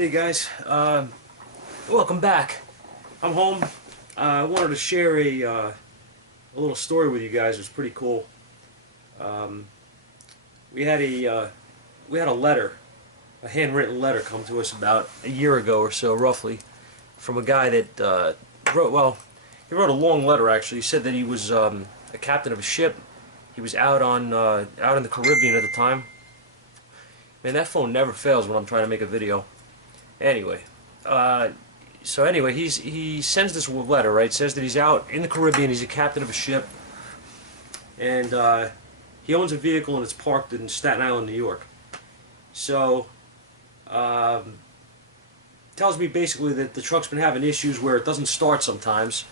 Hey guys, welcome back. I'm home. I wanted to share a little story with you guys. It was pretty cool. Um, we had a letter, a handwritten letter, come to us about a year ago or so, roughly, from a guy that he wrote a long letter actually. He said that he was a captain of a ship. He was out in the Caribbean at the time. Man, that phone never fails when I'm trying to make a video. Anyway, he sends this letter, right? Says that he's out in the Caribbean. He's a captain of a ship, and he owns a vehicle and it's parked in Staten Island, New York. So, tells me basically that the truck's been having issues where it doesn't start sometimes,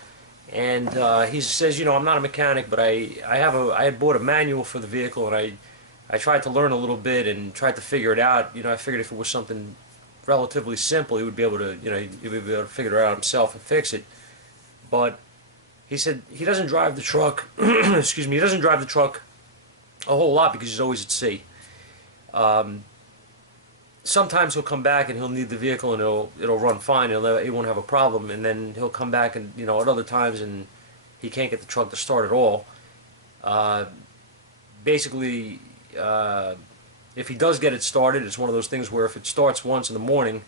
and he says, I'm not a mechanic, but I had bought a manual for the vehicle, and I tried to learn a little bit and tried to figure it out. I figured if it was something relatively simple, he would be able to, he'd be able to figure it out himself and fix it. But he said he doesn't drive the truck. Excuse me. He doesn't drive the truck a whole lot because he's always at sea. Sometimes he'll come back and he'll need the vehicle and it'll run fine. He won't have a problem. And then he'll come back and at other times and he can't get the truck to start at all. Basically. If he does get it started, it's one of those things where if it starts once in the morning,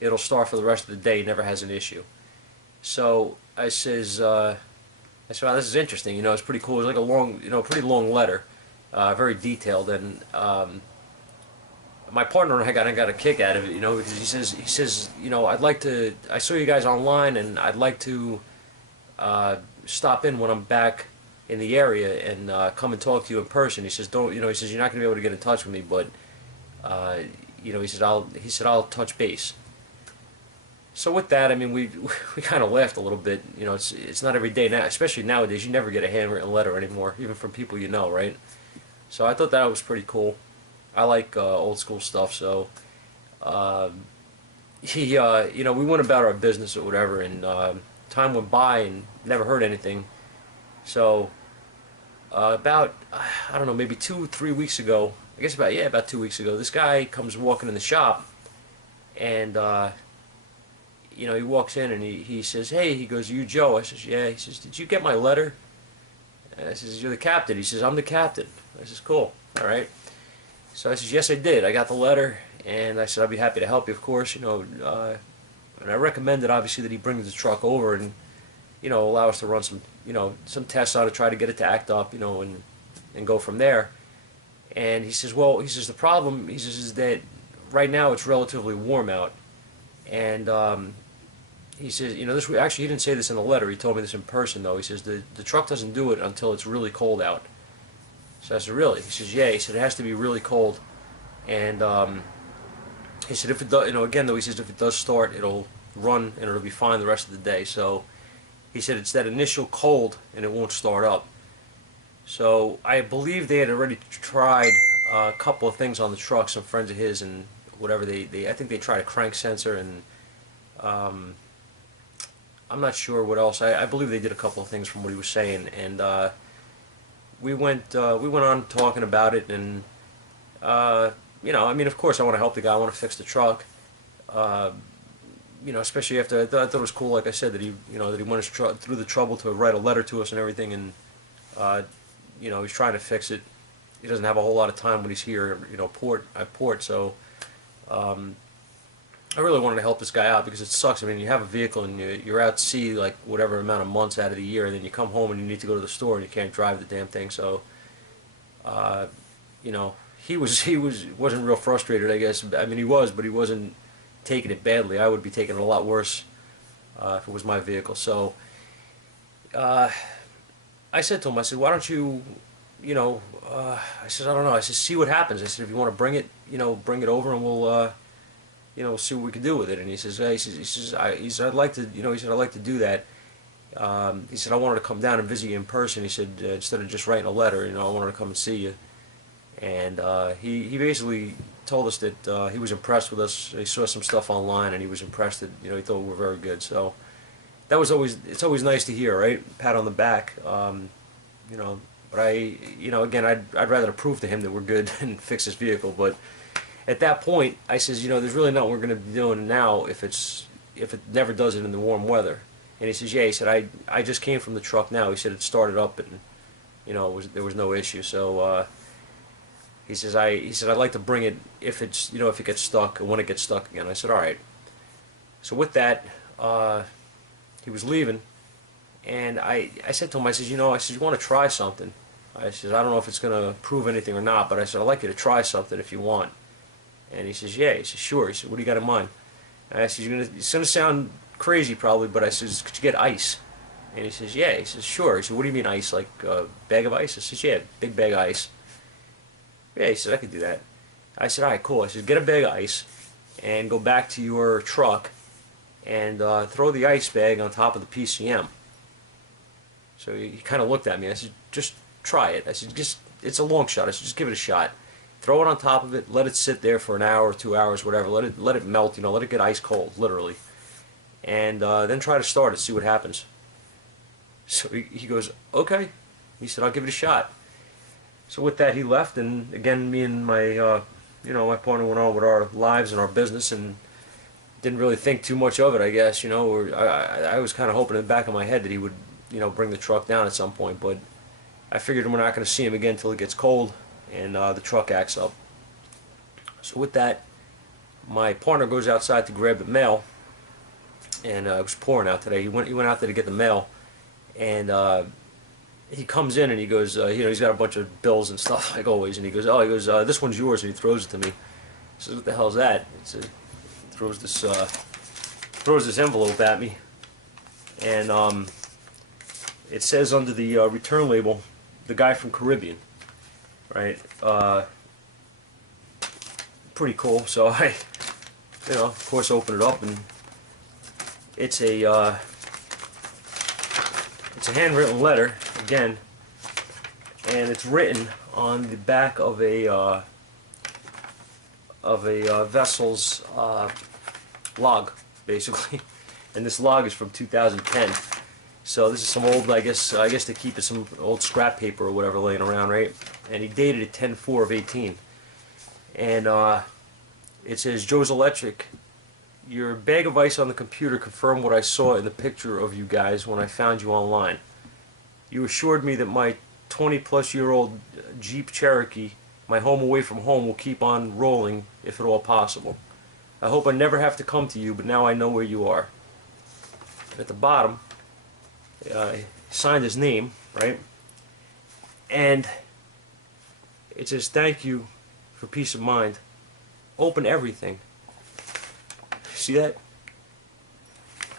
it'll start for the rest of the day. He never has an issue. So I said, wow, this is interesting. It's pretty cool. It's like a long, pretty long letter, very detailed. And my partner and I got a kick out of it, because he says, I saw you guys online, and I'd like to stop in when I'm back in the area and come and talk to you in person. He says, he says you're not going to be able to get in touch with me, but he said I'll touch base. So with that, I mean, we kind of laughed a little bit. It's not every day now, especially nowadays. You never get a handwritten letter anymore, even from people you know, right? So I thought that was pretty cool. I like old school stuff. So we went about our business or whatever, and time went by and never heard anything. So about, I don't know, maybe 2-3 weeks ago, I guess about 2 weeks ago, this guy comes walking in the shop, and he walks in and he says, "Hey," he goes, "Are you Joe?" I says, "Yeah." He says, "Did you get my letter?" And I says, "You're the captain." He says, "I'm the captain." I says, "Cool, all right." So I says, "Yes, I did. I got the letter," and I said, "I'll be happy to help you, of course." And I recommended obviously that he brings the truck over and allow us to run some tests on it, try to get it to act up, and go from there. And he says, the problem, he says, is that right now it's relatively warm out. And he says, actually he didn't say this in the letter, he told me this in person though. He says, the truck doesn't do it until it's really cold out. So I said, really? He says, yeah. He said, it has to be really cold. And he said, if it does, again though, he says, if it does start, it'll run and it'll be fine the rest of the day. So he said it's that initial cold and it won't start up. So I believe they had already tried a couple of things on the truck, some friends of his, and whatever I think they tried a crank sensor, and I'm not sure what else. I believe they did a couple of things from what he was saying, and we went on talking about it, and I mean, of course I want to help the guy, I want to fix the truck. Especially after I thought it was cool, like I said, that he went through the trouble to write a letter to us and everything, and he's trying to fix it. He doesn't have a whole lot of time when he's here, at port. So I really wanted to help this guy out because it sucks. I mean, you have a vehicle and you're out at sea like whatever amount of months out of the year, and then you come home and you need to go to the store and you can't drive the damn thing. So he wasn't real frustrated, I guess. I mean, he was, but he wasn't taking it badly. I would be taking it a lot worse if it was my vehicle. So I said to him, I said, why don't you, I said, I don't know. I said, see what happens. I said, if you want to bring it, bring it over and we'll see what we can do with it. And he says, I'd like to, he said, I'd like to do that. He said, I wanted to come down and visit you in person. He said, instead of just writing a letter, I wanted to come and see you. And he basically told us that he was impressed with us. He saw some stuff online and he was impressed that he thought we were very good. So that was it's always nice to hear, right? Pat on the back. But again, I'd rather prove to him that we're good and fix his vehicle. But at that point, I says, you know, there's really nothing we're going to be doing now if it never does it in the warm weather. And he says, yeah. He said, I just came from the truck now. He said it started up and, you know, there was no issue. So he says, I'd like to bring it if it's, you know, if it gets stuck and when it gets stuck again. I said, all right. So with that, he was leaving, and I said to him, I said, you know, I said, you want to try something? I said, I don't know if it's going to prove anything or not, but I said, I'd like you to try something if you want. And he says, yeah. He says, sure. He said, what do you got in mind? And I said, it's going to sound crazy probably, but I says, could you get ice? And he says, yeah. He says, sure. He said, what do you mean ice? Like a bag of ice? I says, yeah, big bag of ice. Yeah, he said, I could do that. I said, all right, cool. I said, get a bag of ice and go back to your truck and throw the ice bag on top of the PCM. So he kind of looked at me. I said, just try it. I said, it's a long shot. I said, just give it a shot. Throw it on top of it, let it sit there for an hour or 2 hours, whatever. Let it melt, you know, let it get ice cold, literally. And then try to start it, see what happens. So he goes, okay. He said, I'll give it a shot. So with that, he left, and again, me and my, you know, my partner went on with our lives and our business, and didn't really think too much of it, I guess, you know. Or I was kind of hoping in the back of my head that he would, you know, bring the truck down at some point, but I figured we're not going to see him again until it gets cold and the truck acts up. So with that, my partner goes outside to grab the mail, and it was pouring out today. He went out there to get the mail, and he comes in and he goes, you know, he's got a bunch of bills and stuff like always, and he goes, this one's yours, and he throws it to me. I says, what the hell's that? He throws this envelope at me, and it says under the return label, the guy from Caribbean, right? Pretty cool. So I, you know, of course, open it up, and it's a handwritten letter again, and it's written on the back of a vessel's log, basically. And this log is from 2010. So this is some old, I guess they keep it some old scrap paper or whatever laying around, right? And he dated it 10/4 of 18. And it says, Joe's Electric, your bag of ice on the computer confirmed what I saw in the picture of you guys when I found you online. You assured me that my 20-plus-year-old Jeep Cherokee, my home away from home, will keep on rolling if at all possible. I hope I never have to come to you, but now I know where you are. And at the bottom, he signed his name, right? And it says, thank you for peace of mind. Open everything. See that?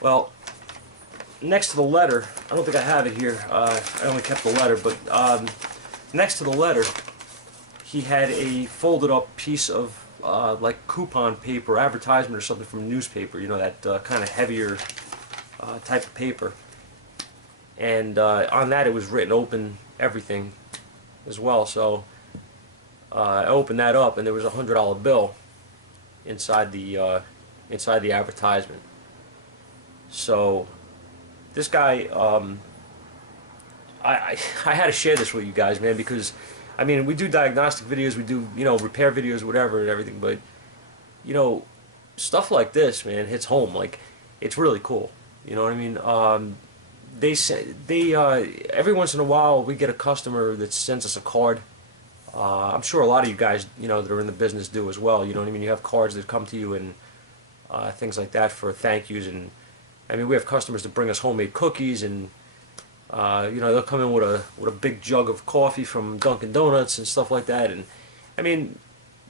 Well, next to the letter, I don't think I have it here. I only kept the letter, but next to the letter, he had a folded up piece of like coupon paper, advertisement or something from a newspaper, you know, that kind of heavier type of paper. And on that it was written open everything as well. So I opened that up, and there was a $100 bill inside the advertisement. So this guy, I had to share this with you guys, man, because I mean, we do diagnostic videos, we do, you know, repair videos, whatever and everything, but you know, stuff like this, man, hits home. Like, it's really cool. You know what I mean? Every once in a while we get a customer that sends us a card. I'm sure a lot of you guys, you know, that are in the business do as well. You know what I mean? You have cards that come to you and things like that for thank yous. And I mean, we have customers that bring us homemade cookies, and you know, they'll come in with a big jug of coffee from Dunkin' Donuts and stuff like that. And I mean,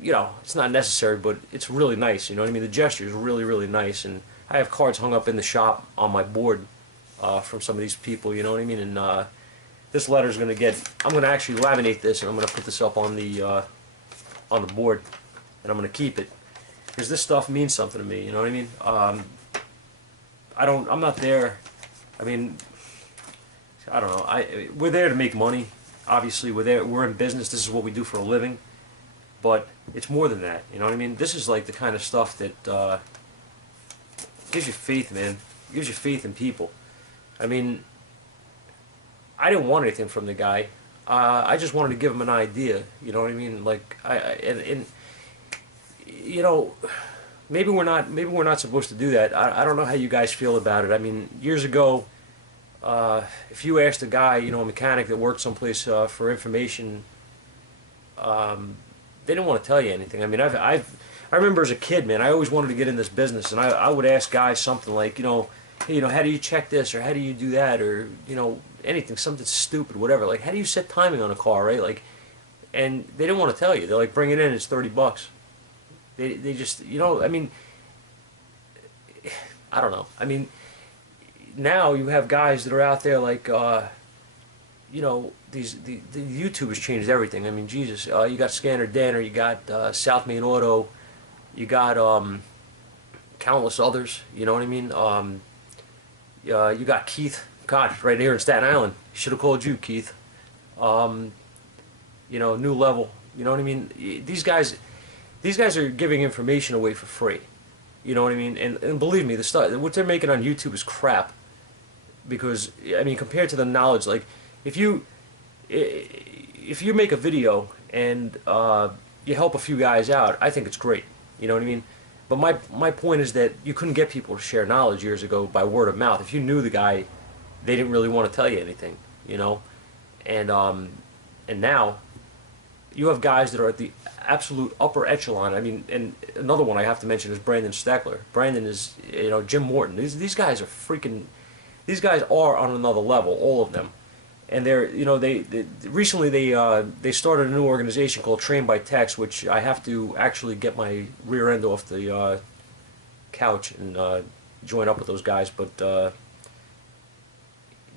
you know, it's not necessary, but it's really nice. You know what I mean? The gesture is really, really nice. And I have cards hung up in the shop on my board from some of these people. You know what I mean? And this letter is going to get. I'm going to actually laminate this, and I'm going to put this up on the board, and I'm going to keep it because this stuff means something to me. You know what I mean? I'm not there. I mean, I don't know. We're there to make money. Obviously, we're in business. This is what we do for a living. But it's more than that. You know what I mean? This is like the kind of stuff that gives you faith, man. It gives you faith in people. I mean, I didn't want anything from the guy. I just wanted to give him an idea. You know what I mean? Like, and you know, maybe we're not supposed to do that. I don't know how you guys feel about it. I mean, years ago, if you asked a guy, a mechanic that worked someplace for information, they didn't want to tell you anything. I mean, I remember as a kid, man, I always wanted to get in this business, and I would ask guys something like, hey, how do you check this, or how do you do that, or anything, something stupid, whatever. Like, how do you set timing on a car, right? Like, and they didn't want to tell you. They're like, bring it in, it's $30. They just, I mean, I don't know. I mean, now you have guys that are out there like, the YouTube has changed everything. I mean, Jesus, you got Scanner Danner, you got South Main Auto, you got countless others. You know what I mean? You got Keith, God, right here in Staten Island. Should have called you, Keith. New Level. You know what I mean? These guys are giving information away for free. You know what I mean? And believe me, the stuff what they're making on YouTube is crap. Because I mean, compared to the knowledge, like if you make a video and you help a few guys out, I think it's great. You know what I mean? But my point is that you couldn't get people to share knowledge years ago by word of mouth. If you knew the guy, they didn't really want to tell you anything. And now you have guys that are at the absolute upper echelon. I mean, and another one I have to mention is Brandon Steckler. Brandon is, Jim Morton. These guys are freaking. These guys are on another level, all of them. And they're, they recently they started a new organization called Train by Text, which I have to actually get my rear end off the couch and join up with those guys. But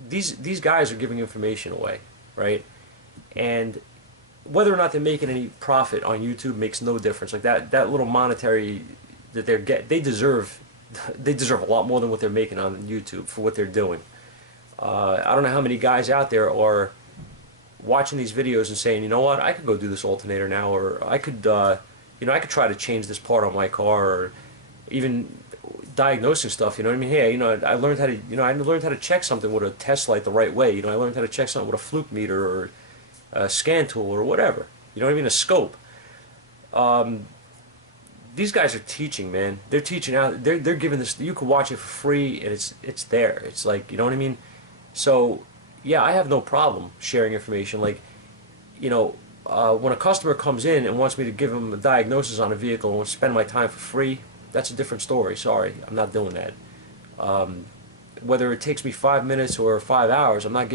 these guys are giving information away, right? And whether or not they're making any profit on YouTube makes no difference. Like that little monetary that they deserve a lot more than what they're making on YouTube for what they're doing. I don't know how many guys out there are watching these videos and saying, you know what, I could go do this alternator now, or I could, I could try to change this part on my car, or even diagnosing stuff. You know what I mean? Hey, I learned how to, I learned how to check something with a test light the right way. I learned how to check something with a fluke meter or a scan tool or whatever. You know what I mean? A scope. These guys are teaching, man. They're teaching out. They're giving this. You can watch it for free, and it's there. It's like, you know what I mean. So yeah, I have no problem sharing information. Like, when a customer comes in and wants me to give them a diagnosis on a vehicle and spend my time for free, that's a different story. Sorry, I'm not doing that. Whether it takes me 5 minutes or 5 hours, I'm not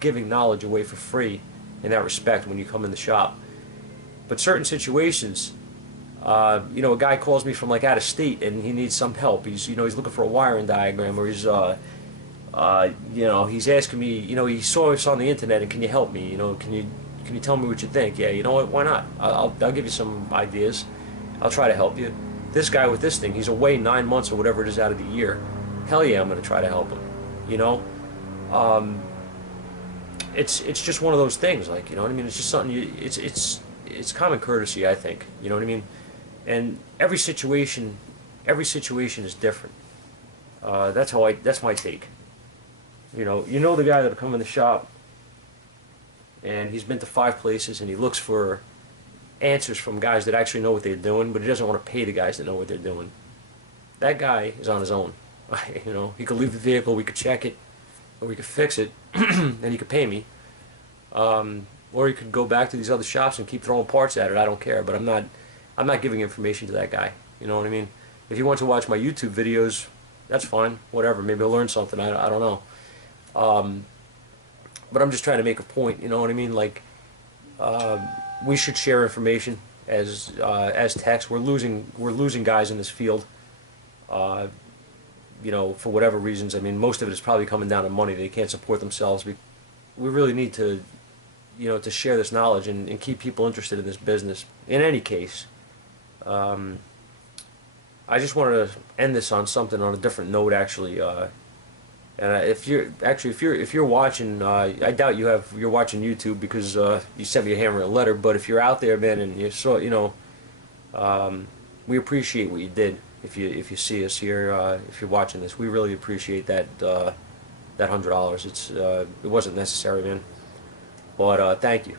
giving knowledge away for free in that respect when you come in the shop. But certain situations, a guy calls me from like out of state and he needs some help. He's looking for a wiring diagram, or he's he's asking me, he saw us on the internet and can you help me? Can you tell me what you think? Yeah, you know what? Why not? I'll give you some ideas. I'll try to help you. This guy with this thing, he's away 9 months or whatever it is out of the year. Hell yeah, I'm going to try to help him. It's just one of those things, like, you know what I mean? It's just something it's common courtesy, I think. You know what I mean? And every situation is different. That's my take. The guy that'll come in the shop and he's been to 5 places and he looks for answers from guys that actually know what they're doing, but he doesn't want to pay the guys that know what they're doing. That guy is on his own. He could leave the vehicle, we could check it, or we could fix it, and he could pay me. Or he could go back to these other shops and keep throwing parts at it. I don't care, but I'm not giving information to that guy. You know what I mean? If he wants to watch my YouTube videos, that's fine. Whatever. Maybe he'll learn something. I don't know. But I'm just trying to make a point. You know what I mean? Like, we should share information as techs. We're losing guys in this field. For whatever reasons. I mean, most of it is probably coming down to money. They can't support themselves. We really need to, to share this knowledge and keep people interested in this business. In any case, I just wanted to end this on something on a different note, actually. And if you're watching, I doubt you're watching YouTube because you sent me a handwritten letter. But if you're out there, man, and you saw, we appreciate what you did. If you see us here, if you're watching this, we really appreciate that $100. It wasn't necessary, man. But thank you.